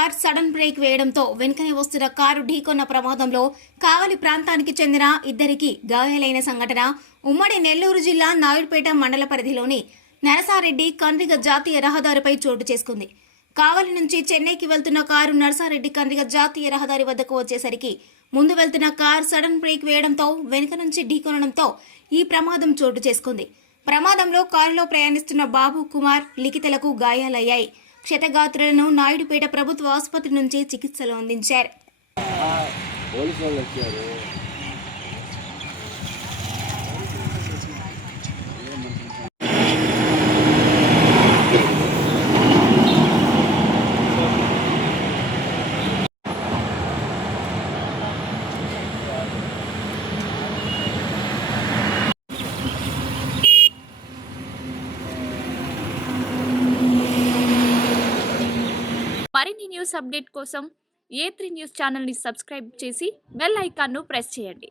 Car sudden brake వేయడంతో వెనుకనే వస్తున్న కారు ఢీకొన్న ప్రమాదంలో కావలి ప్రాంతానికి చెందిన ఇద్దరికి గాయాలైన సంఘటన ఉమ్మడి నెల్లూరు జిల్లా నాయుడుపేట మండల పరిధిలోని నరసారెడ్డి కండ్రిగ జాతీయ రహదారిపై చోటు చేసుకుంది. కావలి నుంచి చెన్నైకి వెళ్తున్న కారు నరసారెడ్డి కండ్రిగ జాతీయ రహదారి వద్దకు వచ్చేసరికి ముందు వెళ్తున్న కారు సడన్ బ్రేక్ వేయడంతో వెనుక నుంచి ఢీకొనడంతో ఈ ప్రమాదం చోటు చేసుకుంది. ప్రమాదంలో కారులో ప్రయాణిస్తున్న బాబు కుమార్ లిఖితలకు గాయాలయ్యాయి. క్షతగాత్రులను నాయుడుపేట ప్రభుత్వ ఆసుపత్రి నుంచి చికిత్సలు అందించారు. మరిన్ని న్యూస్ అప్డేట్ కోసం A3 న్యూస్ ఛానల్ని సబ్స్క్రైబ్ చేసి బెల్ ఐకాన్ను ప్రెస్ చేయండి.